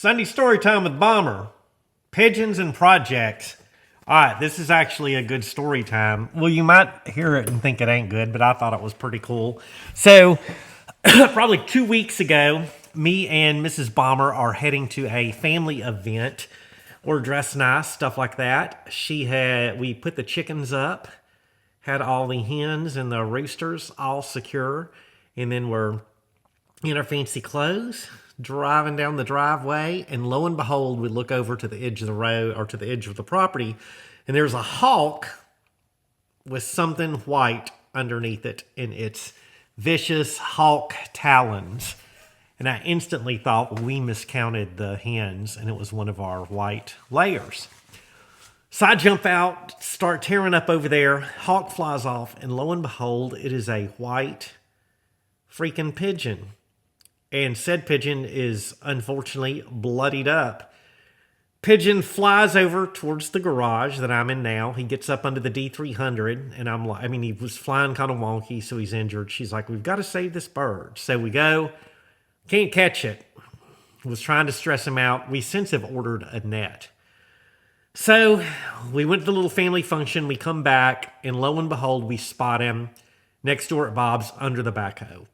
Sunday story time with Bomber. Pigeons and projects. All right, this is actually a good story time. Well, you might hear it and think it ain't good, but I thought it was pretty cool. So, probably 2 weeks ago, me and Mrs. Bomber are heading to a family event. We're dressed nice, stuff like that. We put the chickens up, had all the hens and the roosters all secure, and then we're in our fancy clothes, driving down the driveway, and lo and behold, we look over to the edge of the road or to the edge of the property, and there's a hawk with something white underneath it in its vicious hawk talons. And I instantly thought we miscounted the hens, and it was one of our white layers. So I jump out, start tearing up over there. Hawk flies off, and lo and behold, it is a white freaking pigeon. And said pigeon is unfortunately bloodied up. Pigeon flies over towards the garage that I'm in now. He gets up under the D300, and I'm like, he was flying kind of wonky, so he's injured. She's like, we've got to save this bird. So we go, can't catch it. Was trying to stress him out. We since have ordered a net. So we went to the little family function. We come back, and lo and behold, we spot him next door at Bob's under the backhoe.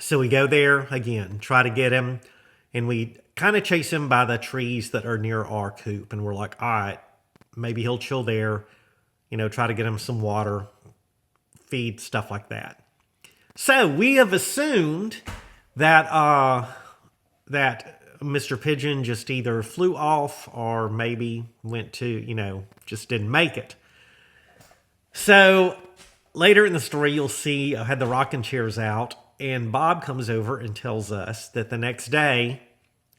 So we go there again, try to get him, and we kind of chase him by the trees that are near our coop. And we're like, all right, maybe he'll chill there, try to get him some water, feed, stuff like that. So we have assumed that that Mr. Pigeon just either flew off or maybe went to, just didn't make it. So later in the story, you'll see I had the rocking chairs out. And Bob comes over and tells us that the next day,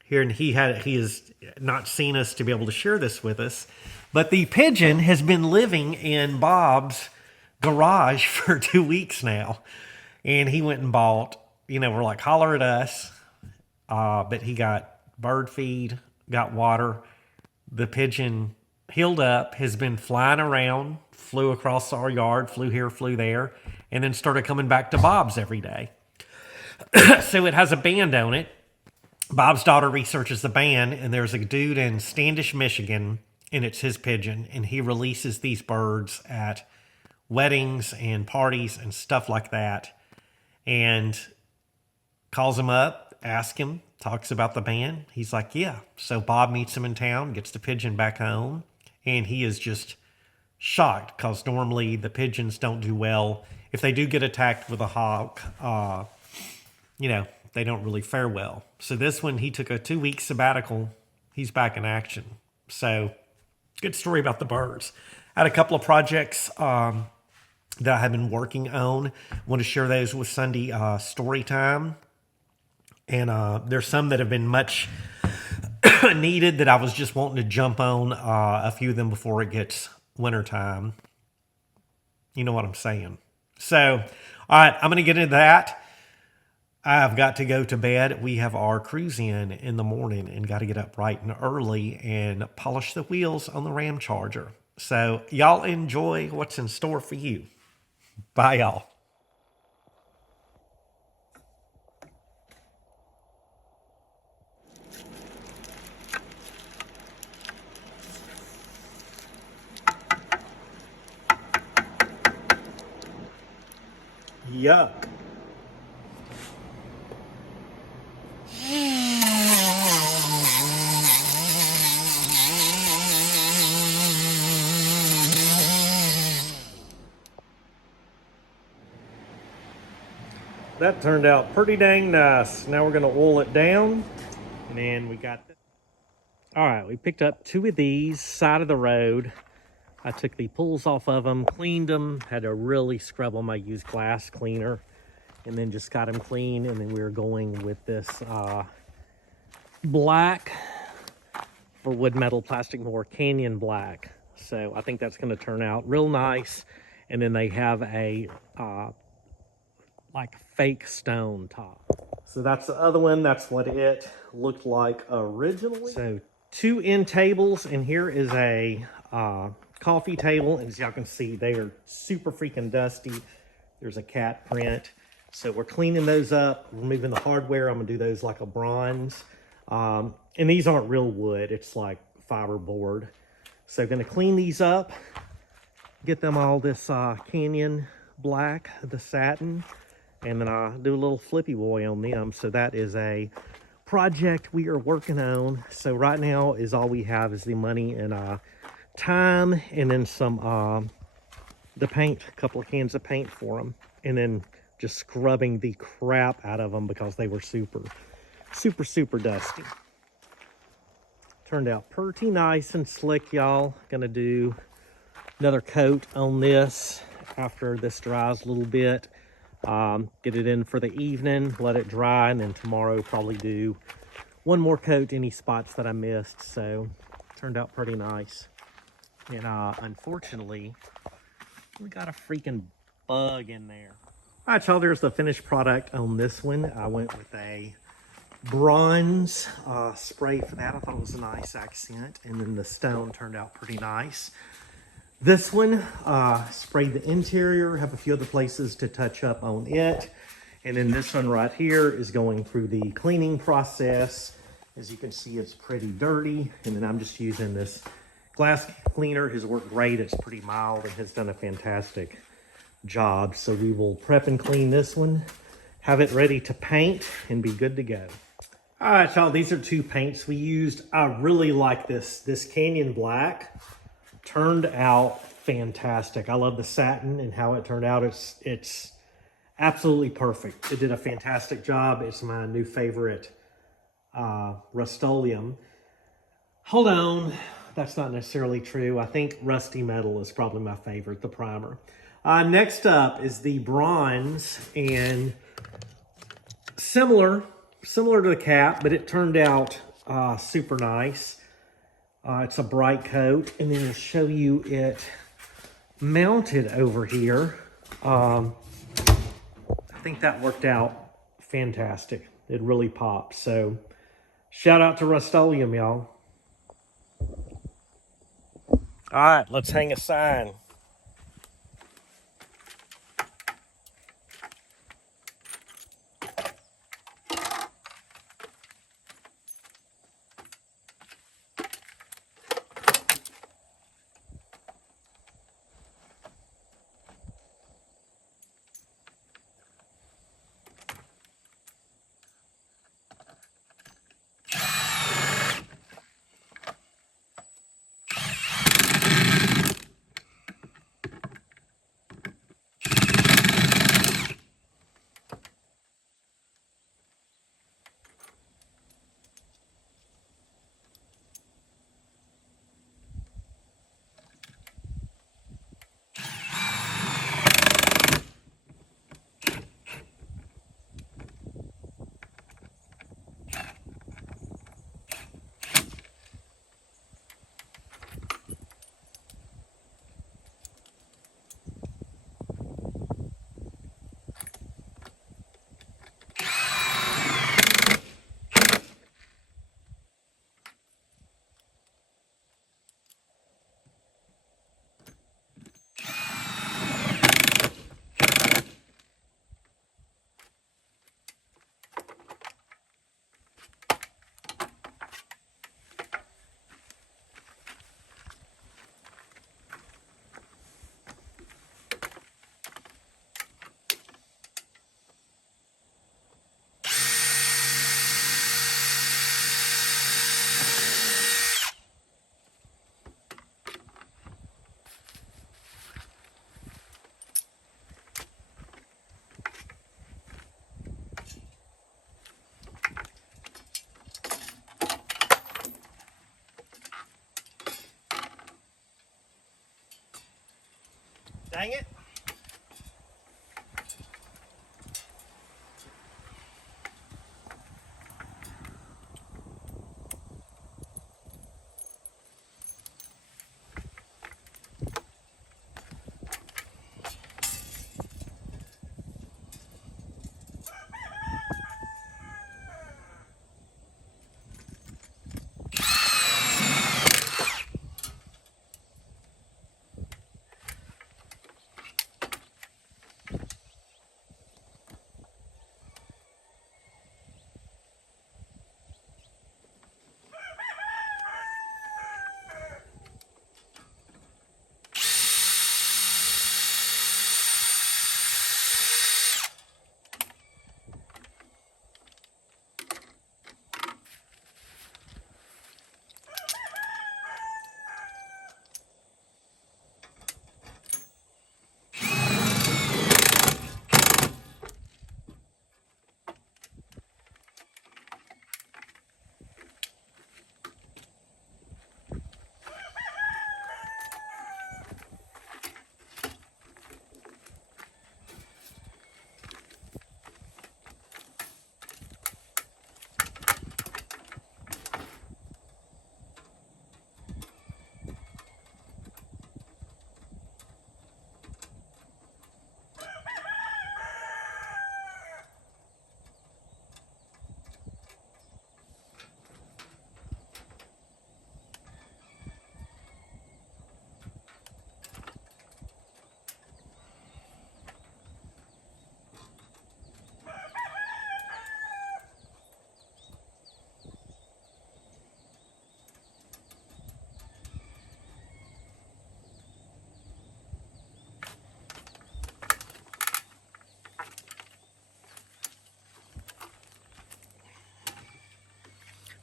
he has not seen us to be able to share this with us, but the pigeon has been living in Bob's garage for 2 weeks now. And he went and bought, we're like, holler at us. But he got bird feed, got water. The pigeon healed up, has been flying around, flew across our yard, flew here, flew there, and then started coming back to Bob's every day. So it has a band on it. Bob's daughter researches the band, and there's a dude in Standish, Michigan, and it's his pigeon, and he releases these birds at weddings and parties and stuff like that, and calls him up, asks him, talks about the band. He's like, yeah. So Bob meets him in town, gets the pigeon back home, and he is just shocked because normally the pigeons don't do well. If they do get attacked with a hawk, they don't really fare well. So this one, he took a 2-week sabbatical. He's back in action. So good story about the birds. I had a couple of projects that I have been working on. I want to share those with Sunday story time. And there's some that have been much needed that I was just wanting to jump on a few of them before it gets wintertime. You know what I'm saying. So, all right, I'm going to get into that. I've got to go to bed. We have our cruise in the morning and got to get up bright and early and polish the wheels on the Ram Charger. So y'all enjoy what's in store for you. Bye, y'all. Yuck. That turned out pretty dang nice. Now we're going to oil it down. And then we got this. All right, we picked up 2 of these, side of the road. I took the pulls off of them, cleaned them, had to really scrub them. I used glass cleaner, and then just got them clean. And then we were going with this black for wood, metal, plastic, more Canyon black. So I think that's going to turn out real nice. And then they have a like fake stone top. So that's the other one. That's what it looked like originally. So 2 end tables, and here is a coffee table. And as y'all can see, they are super freaking dusty. There's a cat print. So we're cleaning those up, removing the hardware. I'm gonna do those like a bronze. And these aren't real wood. It's like fiberboard. So going to clean these up, get them all this canyon black, the satin, and then I'll do a little flippy boy on them. So that is a project we are working on. So right now is all we have is the money and time, and then some the paint, a couple of cans of paint for them, and then just scrubbing the crap out of them because they were super dusty. Turned out pretty nice and slick, y'all. Gonna do another coat on this after this dries a little bit. Get it in for the evening, let it dry, and then tomorrow probably do one more coat any spots that I missed. So turned out pretty nice. And unfortunately, we got a freaking bug in there. All right, y'all, there's the finished product on this one. I went with a bronze spray for that. I thought it was a nice accent. And then the stone turned out pretty nice. This one, sprayed the interior, have a few other places to touch up on it. And then this one right here is going through the cleaning process. As you can see, it's pretty dirty. And then I'm just using this glass cleaner. Has worked great. It's pretty mild and has done a fantastic job. So we will prep and clean this one, have it ready to paint, and be good to go. All right, y'all, these are two paints we used. I really like this Canyon Black. Turned out fantastic. I love the satin and how it turned out. It's absolutely perfect. It did a fantastic job. It's my new favorite Rust-Oleum. Hold on, that's not necessarily true. I think Rusty Metal is probably my favorite, the primer. Next up is the bronze, and similar to the cap, but it turned out super nice. It's a bright coat, and then I'll show you it mounted over here. I think that worked out fantastic. It really popped. So shout out to Rust-Oleum, y'all. All right, let's hang a sign. Dang it.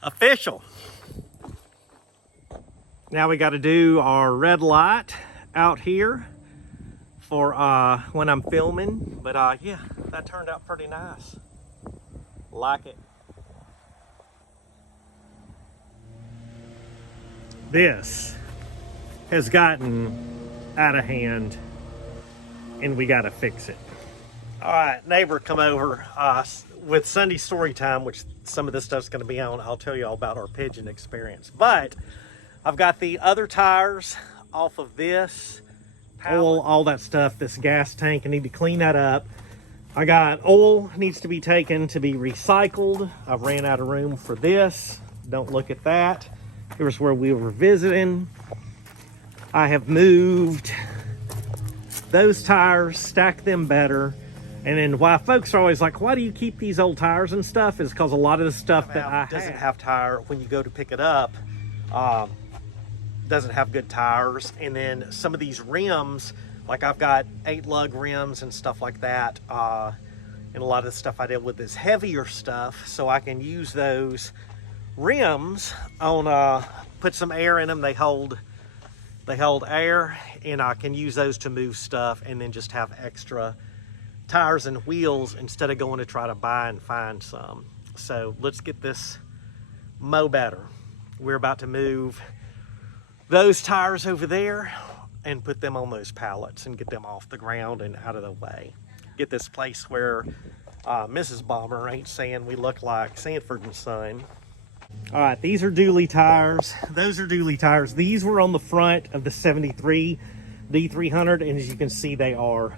Official. Now we got to do our red light out here for when I'm filming. But yeah, that turned out pretty nice. Like it. This has gotten out of hand and we got to fix it. All right, neighbor come over with Sunday story time, which some of this stuff's going to be on. I'll tell you all about our pigeon experience. But I've got the other tires off of this, oil, all that stuff, this gas tank. I need to clean that up. I got oil needs to be taken to be recycled. I've ran out of room for this. Don't look at that. Here's where we were visiting. I have moved those tires, stacked them better. And then why folks are always like, why do you keep these old tires and stuff, is because a lot of the stuff that I doesn't have tire when you go to pick it up, doesn't have good tires. And then some of these rims, like I've got 8 lug rims and stuff like that. And a lot of the stuff I did with is heavier stuff, so I can use those rims on, put some air in them. They hold air, and I can use those to move stuff and then just have extra tires and wheels instead of going to try to buy and find some. So let's get this mow better. We're about to move those tires over there and put them on those pallets and get them off the ground and out of the way. Get this place where Mrs. Bomber ain't saying we look like Sanford and Son. All right, these are dually tires. Those are dually tires. These were on the front of the 73 D300, and as you can see, they are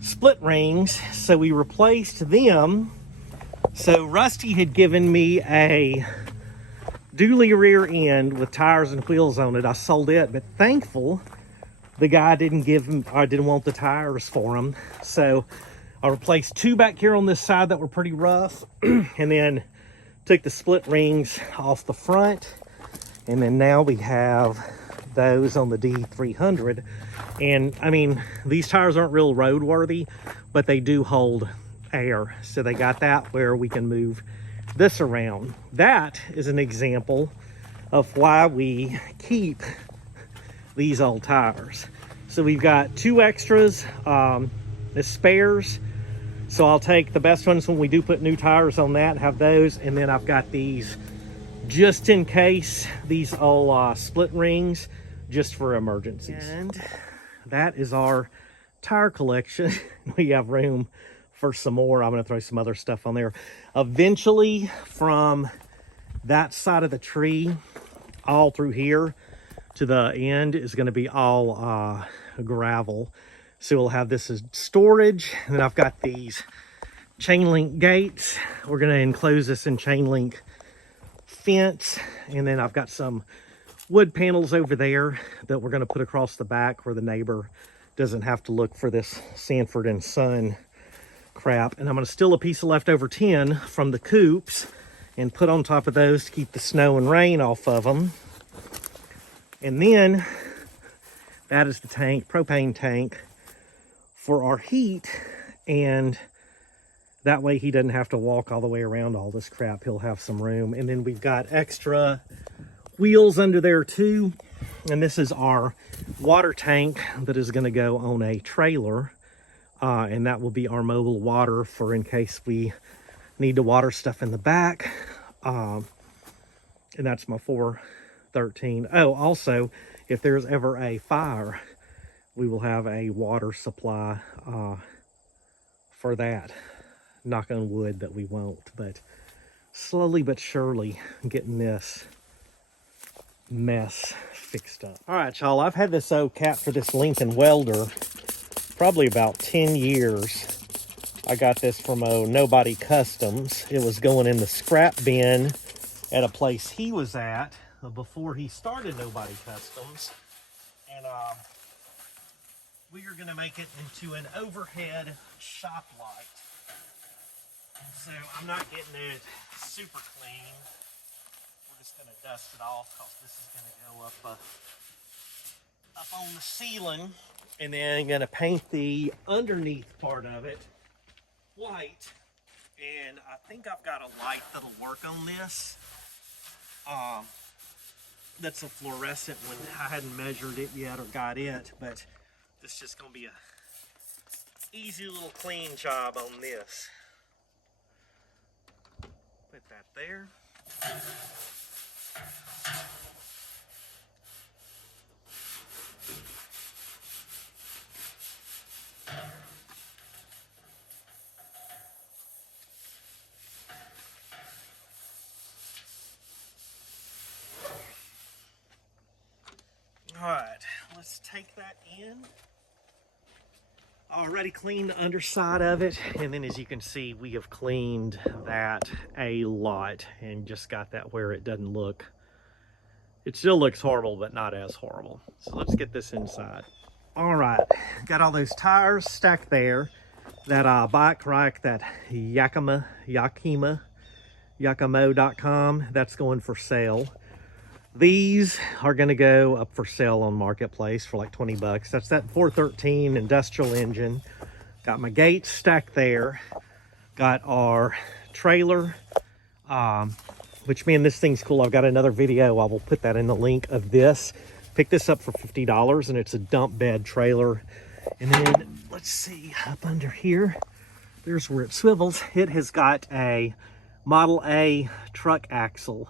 split rings, so we replaced them. So Rusty had given me a dually rear end with tires and wheels on it. I sold it, but thankful the guy didn't give him, I didn't want the tires for him. So I replaced 2 back here on this side that were pretty rough, and then took the split rings off the front, and then now we have those on the D300. And I mean, these tires aren't real roadworthy, but they do hold air. So they got that where we can move this around. That is an example of why we keep these old tires. So we've got 2 extras as spares. So I'll take the best ones when we do put new tires on that, have those. And then I've got these just in case, these old split rings, just for emergencies. And that is our tire collection. We have room for some more. I'm going to throw some other stuff on there. Eventually, from that side of the tree all through here to the end is going to be all gravel. So we'll have this as storage. And then I've got these chain link gates. We're going to enclose this in chain link fence. And then I've got some wood panels over there that we're going to put across the back where the neighbor doesn't have to look for this Sanford and Son crap. And I'm going to steal a piece of leftover tin from the coops and put on top of those to keep the snow and rain off of them. And then that is the tank, propane tank for our heat, and that way he doesn't have to walk all the way around all this crap. He'll have some room. And then we've got extra wheels under there too, and this is our water tank that is going to go on a trailer, and that will be our mobile water for in case we need to water stuff in the back. And that's my 413. Oh, also, if there's ever a fire, we will have a water supply for that. Knock on wood that we won't, but slowly but surely getting this mess fixed up. All right, y'all, I've had this old cat for this Lincoln welder probably about 10 years. I got this from Nobody Customs. It was going in the scrap bin at a place he was at before he started Nobody Customs. And we are going to make it into an overhead shop light. And so I'm not getting it super clean. We're just going to dust it off because this is going to go up on the ceiling. And then I'm going to paint the underneath part of it white. And I think I've got a light that'll work on this. Um, that's a fluorescent one. I hadn't measured it yet or got it, but this is just gonna be a easy little clean job on this. Put that there. All right, let's take that in. Already cleaned the underside of it, and then as you can see, we have cleaned that a lot and just got that where it doesn't look, it still looks horrible, but not as horrible. So let's get this inside. All right, got all those tires stacked there. That bike rack, that Yakimo.com, that's going for sale. These are going to go up for sale on Marketplace for like 20 bucks. That's that 413 industrial engine. Got my gates stacked there. Got our trailer, which, man, this thing's cool. I've got another video. I will put that in the link of this. Picked this up for $50, and it's a dump bed trailer. And then, let's see, up under here, there's where it swivels. It has got a Model A truck axle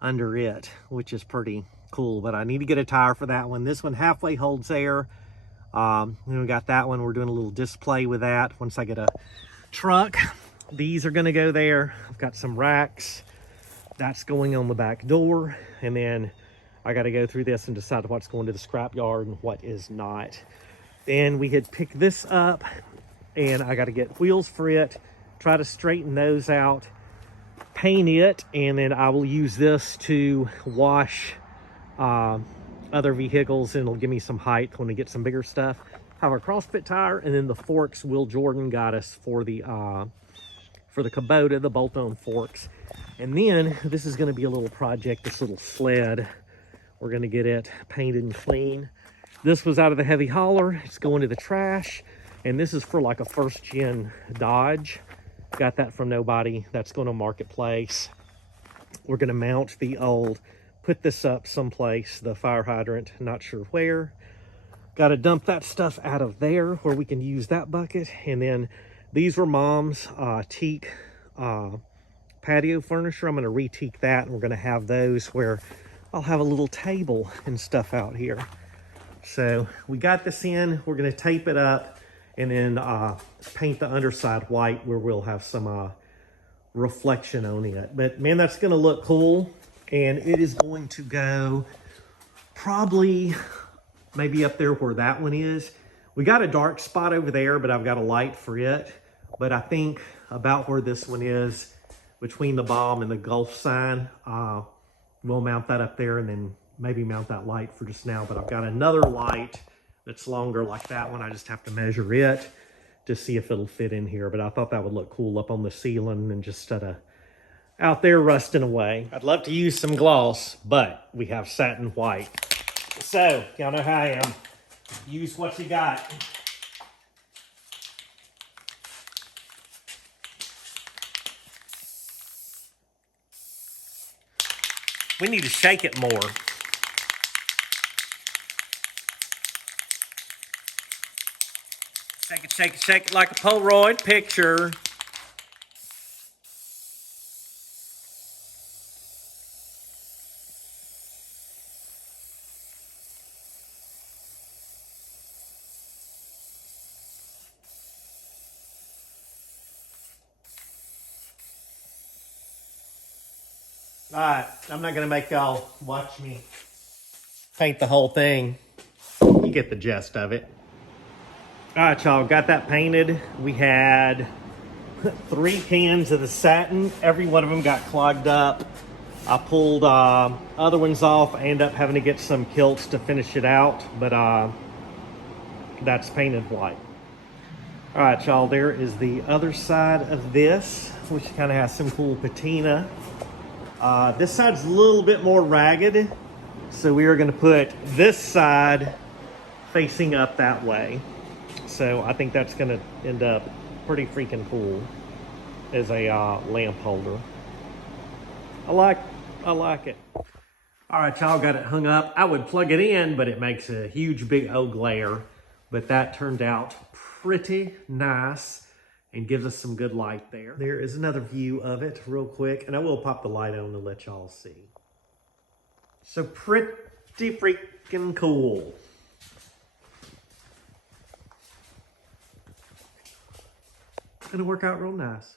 under it, which is pretty cool, but I need to get a tire for that one. This one halfway holds air. Then we got that one. We're doing a little display with that once I get a truck. These are going to go there. I've got some racks. That's going on the back door, and then I got to go through this and decide what's going to the scrap yard and what is not. Then we had picked this up, and I got to get wheels for it, try to straighten those out, paint it, and then I will use this to wash other vehicles, and it'll give me some height when we get some bigger stuff. Have our CrossFit tire, and then the forks Will Jordan got us for the Kubota, the bolt-on forks. And then this is going to be a little project, this little sled. We're going to get it painted and clean. This was out of the heavy hauler. It's going to the trash, and this is for like a first-gen Dodge. Got that from nobody. That's going to Marketplace. We're going to mount the old, put this up someplace, the fire hydrant, not sure where. Got to dump that stuff out of there where we can use that bucket. And then these were Mom's teak patio furniture. I'm going to re-teak that, and we're going to have those where I'll have a little table and stuff out here. So we got this in. We're going to tape it up, and then paint the underside white where we'll have some reflection on it. But man, that's gonna look cool. And it is going to go probably maybe up there where that one is. We got a dark spot over there, but I've got a light for it. But I think about where this one is, between the bomb and the Gulf sign, we'll mount that up there, and then maybe mount that light for just now. But I've got another light that's longer like that one. I just have to measure it to see if it'll fit in here. But I thought that would look cool up on the ceiling and just out there rusting away. I'd love to use some gloss, but we have satin white. So, y'all know how I am. Use what you got. We need to shake it more. Shake it, shake it, shake it like a Polaroid picture. All right, I'm not gonna make y'all watch me paint the whole thing. You get the gist of it. All right, y'all, got that painted. We had 3 cans of the satin. Every one of them got clogged up. I pulled other ones off. I ended up having to get some kilts to finish it out, but that's painted white. All right, y'all, there is the other side of this, which kind of has some cool patina. This side's a little bit more ragged, so we are going to put this side facing up that way. So I think that's going to end up pretty freaking cool as a lamp holder. I I like it. All right, y'all, got it hung up. I would plug it in, but it makes a huge big O glare. But that turned out pretty nice and gives us some good light there. There is another view of it real quick, and I will pop the light on to let y'all see. So pretty freaking cool. It's gonna work out real nice.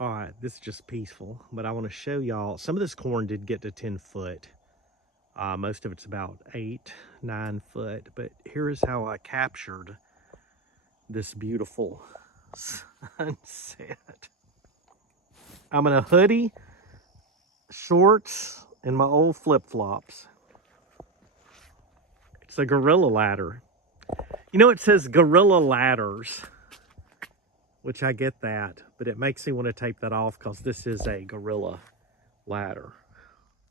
All right, this is just peaceful, but I want to show y'all, some of this corn did get to 10 foot. Most of it's about 8, 9 foot, but here's how I captured this beautiful sunset. I'm in a hoodie, shorts, and my old flip-flops. It's a gorilla ladder. You know, it says gorilla ladders, which I get that, but it makes me want to tape that off because this is a gorilla ladder.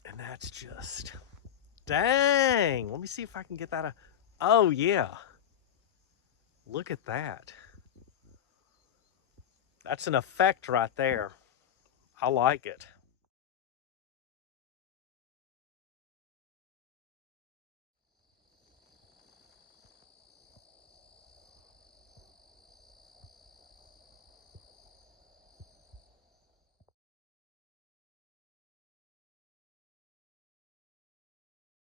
And that's just, dang. Let me see if I can get that. Oh, yeah. Look at that. That's an effect right there. I like it.